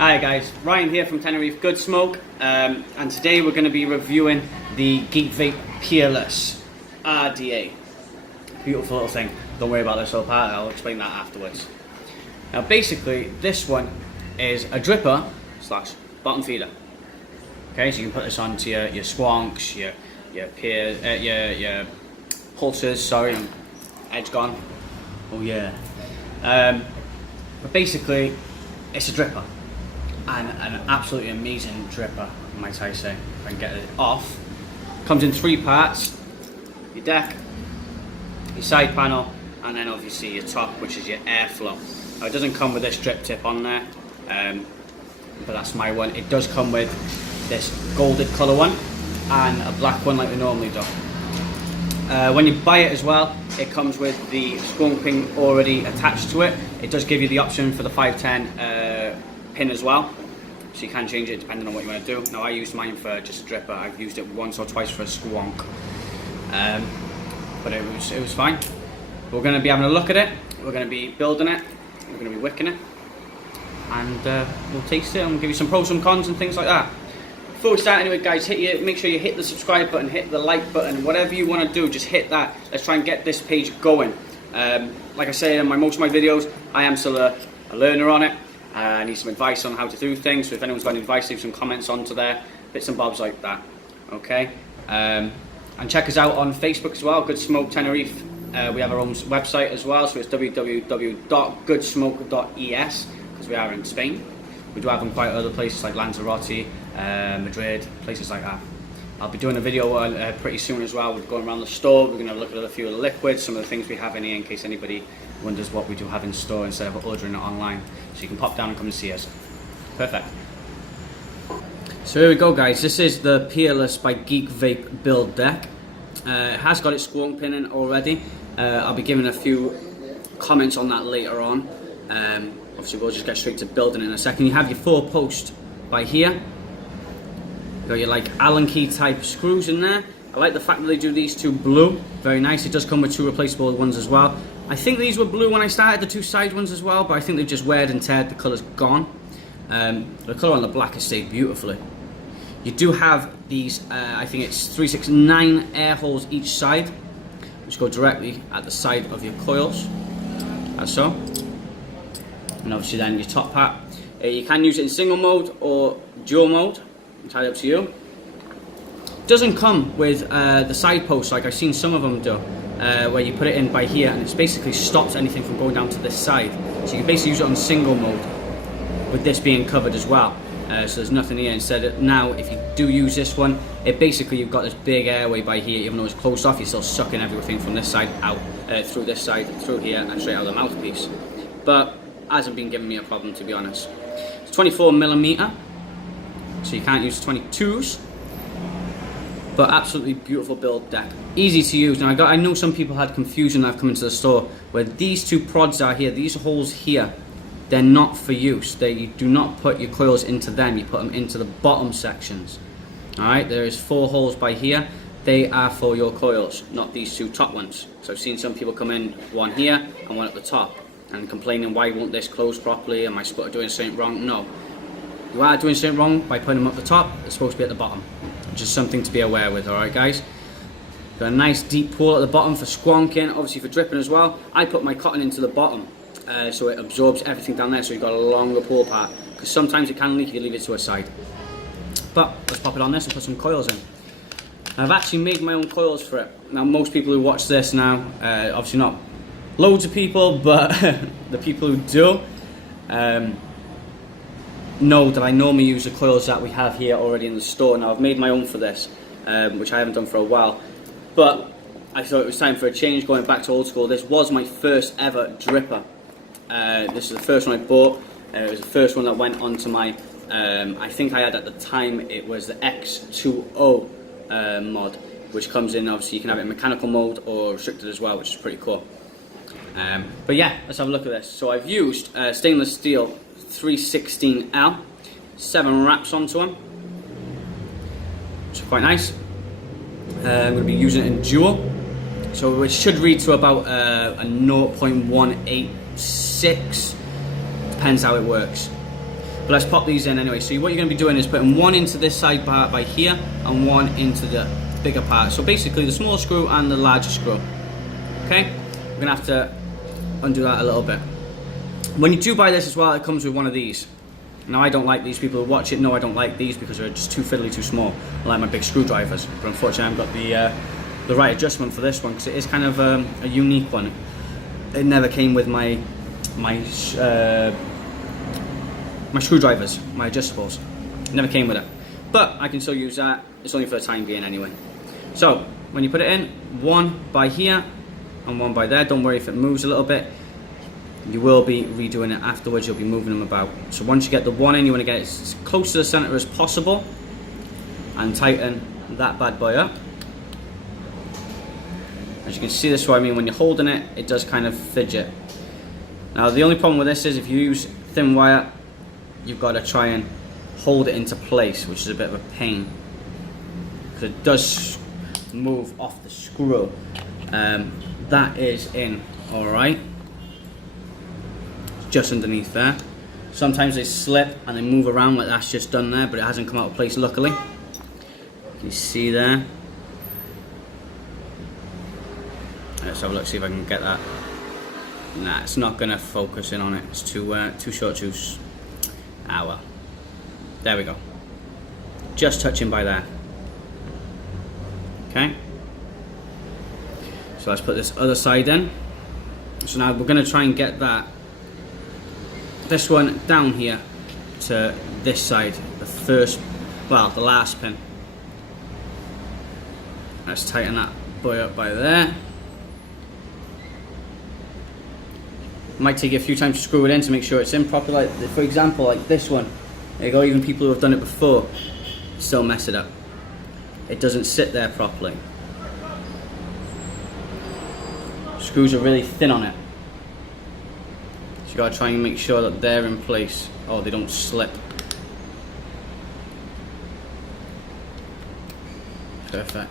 Hi guys, Ryan here from Tenerife Goodsmoke, and today we're going to be reviewing the Geek Vape Peerless RDA. Beautiful little thing. Don't worry about this whole part, I'll explain that afterwards. Now basically this one is a dripper slash bottom feeder. Okay, so you can put this onto your squonks, your pulses, sorry, edge gone. Oh yeah. But basically it's a dripper. And an absolutely amazing dripper, might I say, if I can get it off. Comes in 3 parts: your deck, your side panel, and then obviously your top, which is your airflow. Now it doesn't come with this drip tip on there, but that's my one. It does come with this golded colour one and a black one like we normally do. When you buy it as well, it comes with the squonking already attached to it. It does give you the option for the 510 pin as well, so you can change it depending on what you want to do. Now I used mine for just a dripper. I've used it once or twice for a squonk, but it was fine. We're going to be having a look at it, we're going to be building it, we're going to be wicking it, and we'll taste it and we'll give you some pros and cons and things like that. Before we start anyway guys, make sure you hit the subscribe button, hit the like button, whatever you want to do, just hit that. Let's try and get this page going. Like I say in most of my videos, I am still a learner on it. I need some advice on how to do things, so if anyone's got any advice, leave some comments onto there, bits and bobs like that. Okay, and check us out on Facebook as well, Goodsmoke Tenerife. We have our own website as well, so it's www.goodsmoke.es, because we are in Spain. We do have them quite other places like Lanzarote, Madrid, places like that. I'll be doing a video pretty soon as well. We're going around the store, we're going to look at a few of the liquids, some of the things we have in here in case anybody wonders what we do have in store instead of ordering it online. So you can pop down and come and see us. Perfect. So here we go guys, this is the Peerless by Geek Vape build deck. It has got its squonk pin in already. I'll be giving a few comments on that later on. Obviously we'll just get straight to building in a second. You have your 4 posts by here. You've got your like Allen key type screws in there. I like the fact that they do these 2 blue, very nice. It does come with 2 replaceable ones as well. I think these were blue when I started, the 2 side ones as well, but I think they've just weared and teared, the colour's gone. The colour on the black has stayed beautifully. You do have these, I think it's 369 air holes each side, which go directly at the side of your coils, as so. And obviously then your top part. You can use it in single mode or dual mode, entirely up to you. Doesn't come with the side posts like I've seen some of them do, where you put it in by here and it basically stops anything from going down to this side. So you can basically use it on single mode with this being covered as well. So there's nothing here. Instead, now if you do use this one, it basically you've got this big airway by here. Even though it's closed off, you're still sucking everything from this side out, through this side, through here, and straight out of the mouthpiece. But hasn't been giving me a problem, to be honest. It's 24mm, so you can't use 22s. But absolutely beautiful build deck, easy to use. Now I know some people had confusion that have come into the store where these 2 prods are here, these holes here, they're not for use. You do not put your coils into them, you put them into the bottom sections. Alright, there is 4 holes by here, they are for your coils, not these 2 top ones. So I've seen some people come in, one here and one at the top, and complaining why won't this close properly, am I supposed to doing something wrong? No, you are doing something wrong by putting them up the top, it's supposed to be at the bottom. Just something to be aware with, alright guys? Got a nice deep pool at the bottom for squonking, obviously for dripping as well. I put my cotton into the bottom, so it absorbs everything down there, so you've got a longer pool part. Because sometimes it can leak if you leave it to a side. But let's pop it on this and put some coils in. I've actually made my own coils for it. Now most people who watch this now, obviously not loads of people, but the people who do, know that I normally use the coils that we have here already in the store. Now I've made my own for this, which I haven't done for a while, but I thought it was time for a change, going back to old school. This was my first ever dripper. This is the first one I bought. It was the first one that went onto my, I think I had at the time, it was the X20 mod, which comes in, obviously you can have it in mechanical mode or restricted as well, which is pretty cool. But yeah, let's have a look at this. So I've used stainless steel 316L, 7 wraps onto them, which is quite nice. I'm going to be using it in dual, so it should read to about a 0.186, depends how it works. But let's pop these in anyway. So what you're going to be doing is putting one into this side part by here and one into the bigger part. So basically the small screw and the larger screw. Okay, we're going to have to undo that a little bit. When you do buy this as well, it comes with one of these. Now I don't like these. People who watch it know I don't like these because they're just too fiddly, too small. I like my big screwdrivers, but unfortunately I haven't got the right adjustment for this one because it is kind of a unique one. It never came with my screwdrivers, my adjustables. It never came with it, but I can still use that. It's only for the time being anyway. So when you put it in, one by here and one by there. Don't worry if it moves a little bit. You will be redoing it afterwards. You'll be moving them about. So once you get the one in, you want to get it as close to the center as possible and tighten that bad boy up. As you can see, this is what I mean. When you're holding it, it does kind of fidget. Now the only problem with this is if you use thin wire, you've got to try and hold it into place, which is a bit of a pain because it does move off the screw. That is in all right, just underneath there. Sometimes they slip and they move around like that's just done there, but it hasn't come out of place luckily. You see there. Let's have a look, see if I can get that. Nah, it's not gonna focus in on it. It's too short, ah well. There we go. Just touching by there. Okay. So let's put this other side in. So now we're gonna try and get this one down here to this side, the last pin. Let's tighten that boy up by there. Might take you a few times to screw it in to make sure it's in properly. Like, for example, like this one. There you go, even people who have done it before still mess it up. It doesn't sit there properly. Screws are really thin on it. So you gotta try and make sure that they're in place. Oh, they don't slip. Perfect.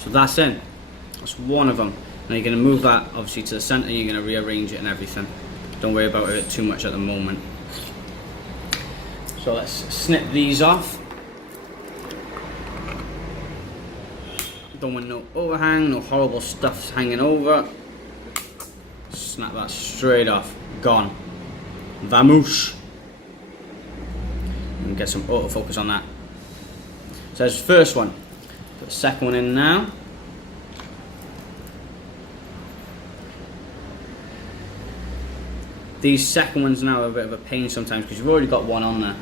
So that's in. That's one of them. Now you're going to move that obviously to the center, you're going to rearrange it and everything. Don't worry about it too much at the moment. So let's snip these off. Don't want no overhang, no horrible stuff hanging over. Snap that straight off. Gone. Vamoosh. And get some autofocus on that. So there's the first one. Put the second one in now. These second ones now are a bit of a pain sometimes because you've already got one on there.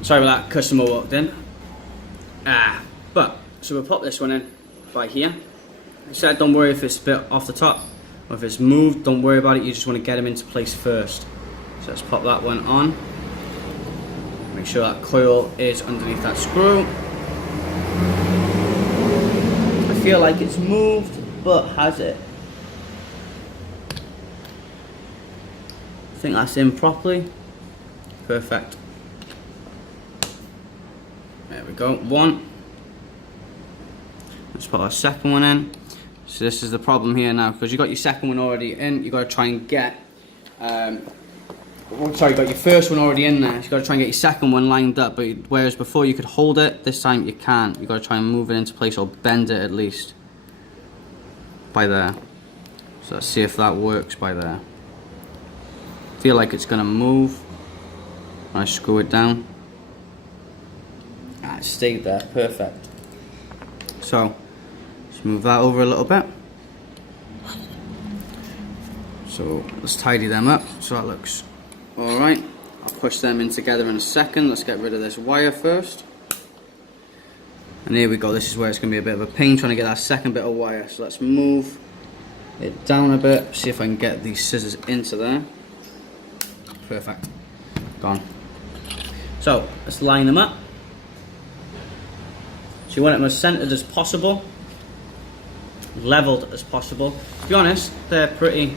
Sorry about that, customer walked in. So we'll pop this one in by here. I said don't worry if it's a bit off the top or if it's moved, don't worry about it, you just want to get them into place first. So let's pop that one on. Make sure that coil is underneath that screw. I feel like it's moved, but has it? I think that's in properly. Perfect. There we go, one. Let's put our second one in. So this is the problem here now, because you got your second one already in, you got to try and get, you got your first one already in there, so you got to try and get your second one lined up, but whereas before you could hold it, this time you can't. You got to try and move it into place or bend it at least by there. So let's see if that works by there. Feel like it's gonna move. I screw it down. It stayed there, perfect. So let's move that over a little bit. So let's tidy them up so that looks alright. I'll push them in together in a second. Let's get rid of this wire first. And here we go, this is where it's going to be a bit of a pain trying to get that second bit of wire. So let's move it down a bit, see if I can get these scissors into there. Perfect. Gone. So let's line them up. So you want them as centered as possible, leveled as possible. To be honest, they're pretty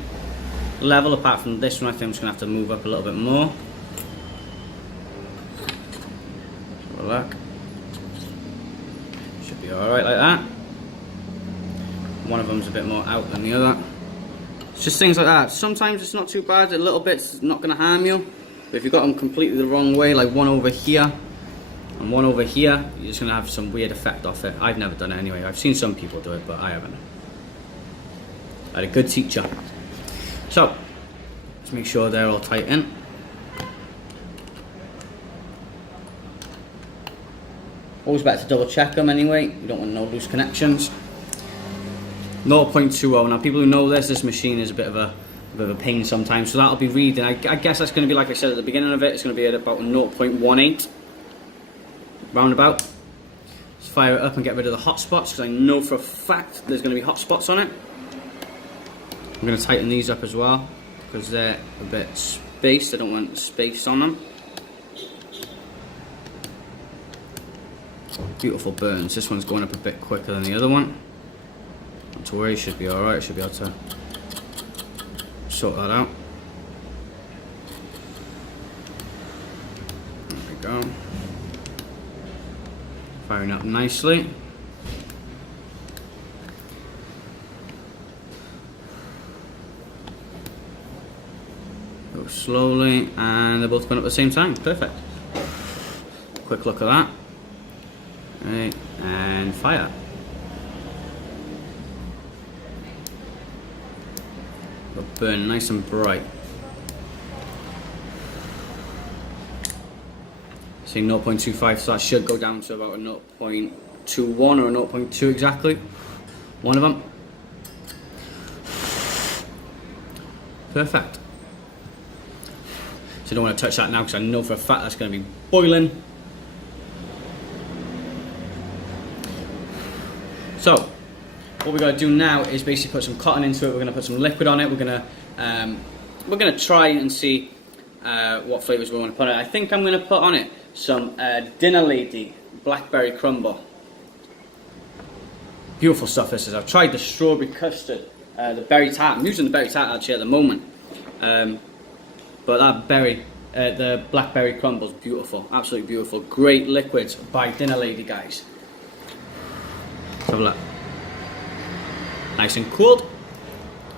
level apart from this one. I think I'm just going to have to move up a little bit more. Have a look. Should be alright like that. one of them's a bit more out than the other. It's just things like that. Sometimes it's not too bad, a little bit's not going to harm you. But if you've got them completely the wrong way, like one over here and one over here, you're just going to have some weird effect off it. I've never done it anyway. I've seen some people do it, but I haven't. I had a good teacher. So, let's make sure they're all tight in. Always better to double check them anyway. You don't want no loose connections. 0.20. Now people who know this machine is a bit of a pain sometimes. So that'll be reading. I guess that's going to be, like I said at the beginning of it, it's going to be at about 0.18. Roundabout. Let's fire it up and get rid of the hot spots, because I know for a fact there's going to be hot spots on it. I'm going to tighten these up as well, because they're a bit spaced. I don't want space on them. Beautiful burns. This one's going up a bit quicker than the other one. Not to worry, should be alright. Should be able to sort that out. There we go. Firing up nicely. Go slowly, and they're both going up at the same time. Perfect. Quick look at that. Right, and fire. But burn nice and bright. See 0.25, so that should go down to about a 0.21 or a 0.2 exactly. One of them. Perfect. So I don't want to touch that now, because I know for a fact that's going to be boiling. So, what we're going to do now is basically put some cotton into it. We're going to put some liquid on it. We're going to try and see what flavors we want to put on it. I think I'm going to put on it some Dinner Lady Blackberry Crumble. Beautiful stuff this is. I've tried the strawberry custard, the berry tart. I'm using the berry tart actually at the moment. But that berry, the Blackberry Crumble is beautiful. Absolutely beautiful. Great liquids by Dinner Lady, guys. Let's have a look. Nice and cooled.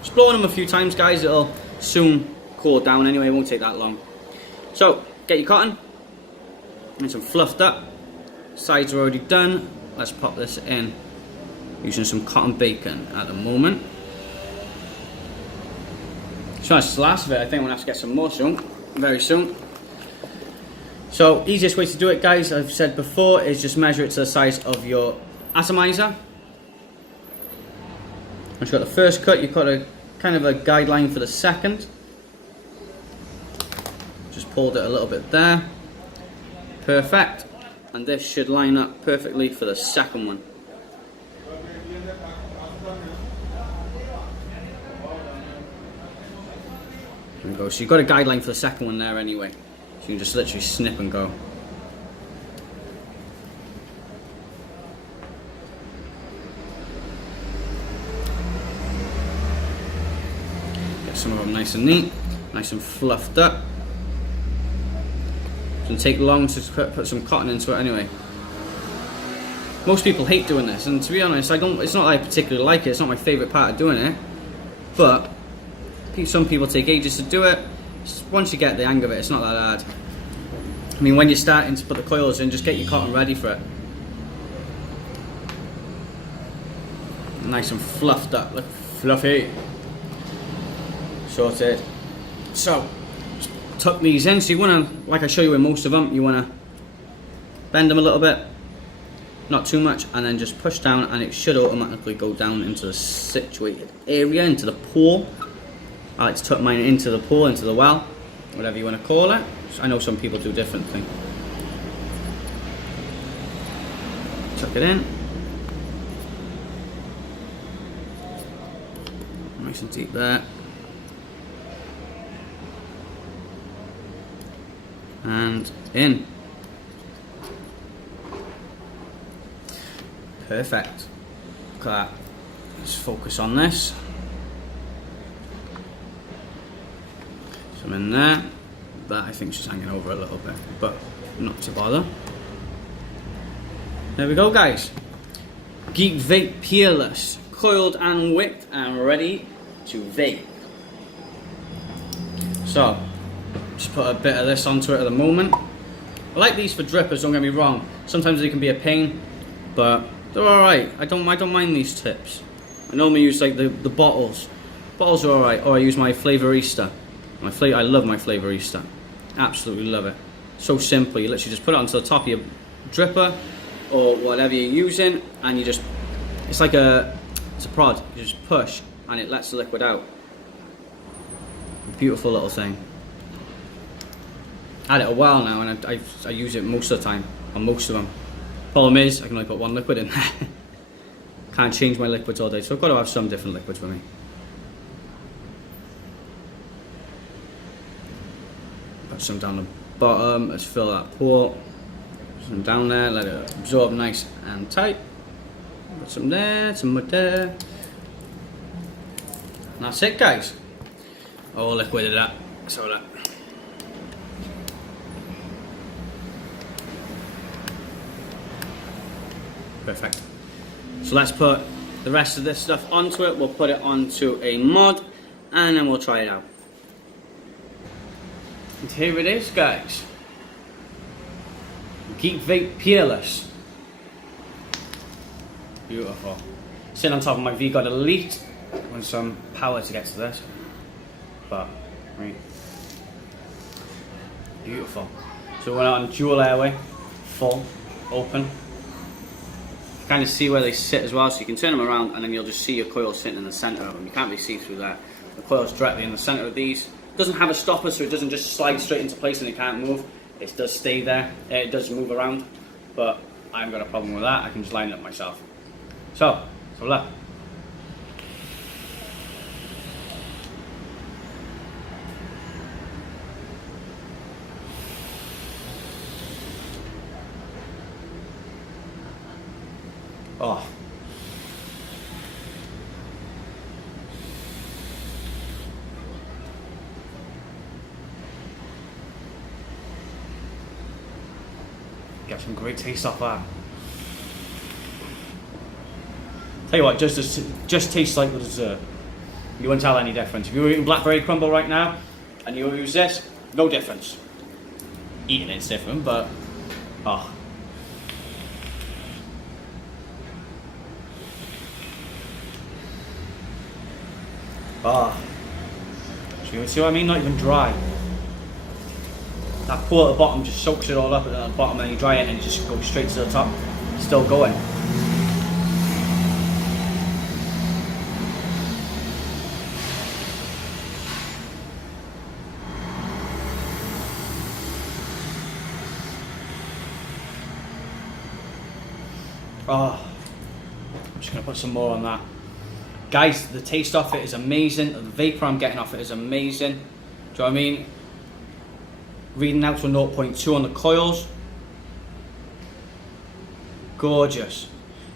Just blowing them a few times, guys. It'll soon cool down anyway. It won't take that long. So, get your cotton. Nice and fluffed up. Sides are already done. Let's pop this in. Using some cotton bacon at the moment. So that's the last of it. I think I'm going to have to get some more soon. Very soon. So, easiest way to do it, guys, I've said before, is just measure it to the size of your atomizer. Once you've got the first cut, you've got a kind of a guideline for the second. Just pulled it a little bit there. Perfect. And this should line up perfectly for the second one. There we go. So you've got a guideline for the second one there anyway. So you can just literally snip and go. Some of them nice and neat, nice and fluffed up. It's going to take long to put some cotton into it anyway. Most people hate doing this, and to be honest, it's not that I particularly like it. It's not my favourite part of doing it, but some people take ages to do it. Once you get the hang of it, it's not that hard. I mean, when you're starting to put the coils in, just get your cotton ready for it. Nice and fluffed up, look fluffy. Sorted. So, just tuck these in. So you want to, like I show you in most of them, you want to bend them a little bit, not too much, and then just push down, and it should automatically go down into the situated area, into the pool. I like to tuck mine into the pool, into the well, whatever you want to call it. So I know some people do differently. Tuck it in. Nice and deep there. And in. Perfect. Look at that. Let's focus on this. Some in there. That I think is just hanging over a little bit, but not to bother. There we go, guys. Geek Vape Peerless coiled and wicked and ready to vape. So, just put a bit of this onto it at the moment. I like these for drippers, don't get me wrong. Sometimes they can be a pain, but they're alright. I don't mind these tips. I normally use like the bottles. Bottles are alright, or I use my Flavorista. I love my Flavorista. Absolutely love it. So simple, you literally just put it onto the top of your dripper or whatever you're using, and you just, it's a prod. You just push and it lets the liquid out. Beautiful little thing. Had it a while now, and I use it most of the time on most of them. Problem is, I can only put one liquid in there. Can't change my liquids all day, so I've got to have some different liquids with me. Put some down the bottom. Let's fill that port. Some down there. Let it absorb nice and tight. Put some there, some more there. And that's it, guys. All liquid that. So that. Perfect. So let's put the rest of this stuff onto it. We'll put it onto a mod and then we'll try it out. And here it is, guys. Geek Vape Peerless. Beautiful. Sitting on top of my V-God Elite with some power to get to this. But, right. Beautiful. So we're on dual airway, full, open. Kind of see where they sit as well, so you can turn them around and then you'll just see your coil sitting in the center of them. You can't really see through that. The coil's directly in the center of these. It doesn't have a stopper, so it doesn't just slide straight into place and it can't move. It does stay there. It does move around, but I haven't got a problem with that. I can just line it up myself. So look. Oh. Get some great taste off that. Tell you what, just tastes like the dessert. You wouldn't tell any difference. If you were eating blackberry crumble right now and you use this, no difference. Eating it's different, but oh. Ah, so you see what I mean? Not even dry. That pour at the bottom just soaks it all up, and at the bottom, then you dry it and it just goes straight to the top. Still going. Oh, I'm just gonna put some more on that. Guys, the taste off it is amazing. The vapor I'm getting off it is amazing. Do you know what I mean? Reading out to a 0.2 on the coils. Gorgeous.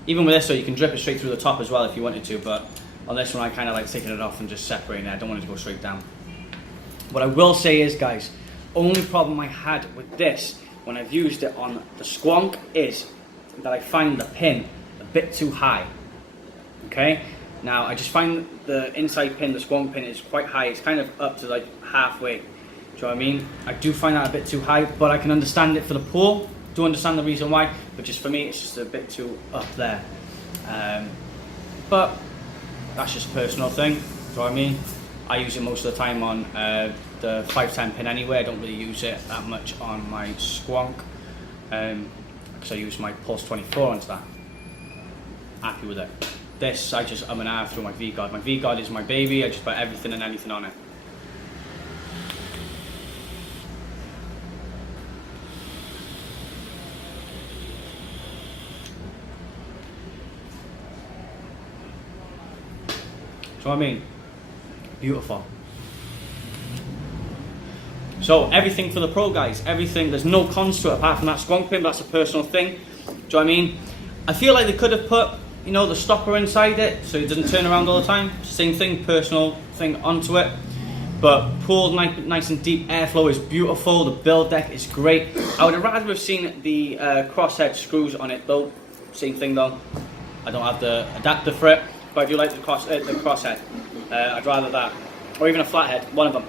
Even with this, so you can drip it straight through the top as well if you wanted to, but on this one I kind of like taking it off and just separating it. I don't want it to go straight down. What I will say is, guys, only problem I had with this when I've used it on the squonk is that I find the pin a bit too high. Okay? Now, I just find the inside pin, the squonk pin, is quite high. It's kind of up to like halfway. Do you know what I mean? I do find that a bit too high, but I can understand it for the pour. Do understand the reason why, but just for me, it's just a bit too up there. But that's just a personal thing. Do you know what I mean? I use it most of the time on the 510 pin anyway. I don't really use it that much on my squonk because I use my Pulse 24 onto that. Happy with it. This, I just and ah through my V-God. My V-God is my baby. I just put everything and anything on it. So I mean, beautiful. So everything for the pro, guys. Everything. There's no cons to it apart from that squonk pin. But that's a personal thing. Do you know what I mean? I feel like they could have put, you know, the stopper inside it so it doesn't turn around all the time. Same thing, personal thing onto it. But pulled nice and deep, airflow is beautiful. The build deck is great. I would have rather have seen the crosshead screws on it though. Same thing though. I don't have the adapter for it. but I do like the crosshead. I'd rather that, or even a flathead, one of them.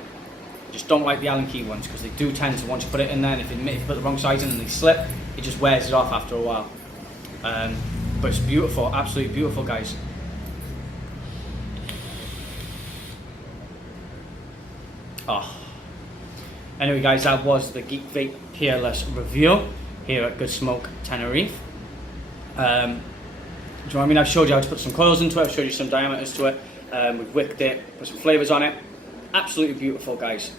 Just don't like the Allen key ones because they do tend to, once you put it in there, and if you put the wrong size in and they slip, it just wears it off after a while. But it's beautiful, absolutely beautiful, guys. Oh. Anyway, guys, that was the Geek Vape Peerless review here at Goodsmoke Tenerife. Do you know what I mean? I've showed you how to put some coils into it, I've showed you some diameters to it, we've wicked it, put some flavours on it. Absolutely beautiful, guys.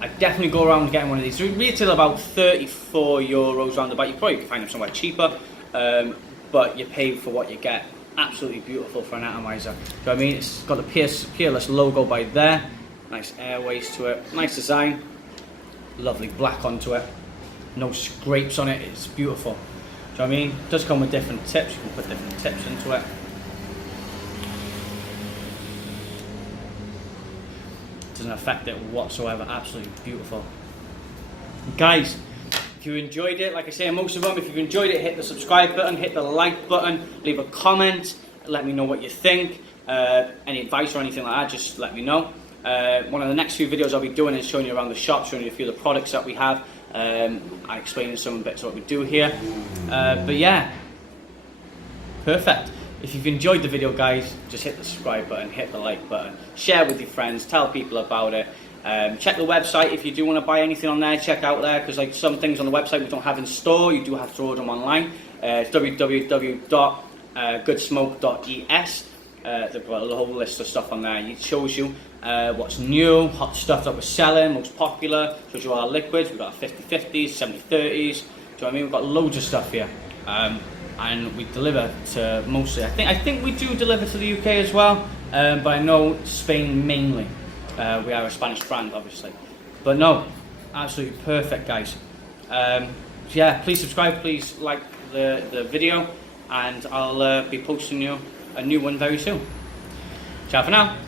I'd definitely go around getting one of these. They retail about €34 round about. You probably can find them somewhere cheaper, but you pay for what you get. Absolutely beautiful for an atomizer. Do you know what I mean? It's got the Peerless logo by there. Nice airways to it. Nice design. Lovely black onto it. No scrapes on it. It's beautiful. Do you know what I mean? It does come with different tips. You can put different tips into it. Doesn't affect it whatsoever. Absolutely beautiful, guys. If you enjoyed it, like I say in most of them, if you've enjoyed it, hit the subscribe button, hit the like button, leave a comment, let me know what you think. Any advice or anything like that, just let me know. One of the next few videos I'll be doing is showing you around the shop, showing you a few of the products that we have, and explaining some bits of what we do here. But yeah, perfect. If you've enjoyed the video, guys, just hit the subscribe button, hit the like button, share with your friends, tell people about it. Check the website if you do want to buy anything on there. Check out there, because like some things on the website we don't have in store, you do have to order them online. It's www.goodsmoke.es. They've got a whole list of stuff on there. It shows you what's new, hot stuff that we're selling, most popular. Shows you our liquids. We've got our 50/50s, 70/30s. Do you know what I mean? We've got loads of stuff here. And we deliver to mostly, I think we do deliver to the UK as well, but I know Spain mainly. We are a Spanish brand, obviously, but no, absolutely perfect, guys. So yeah, please subscribe, please like the video, and I'll be posting you a new one very soon. Ciao for now.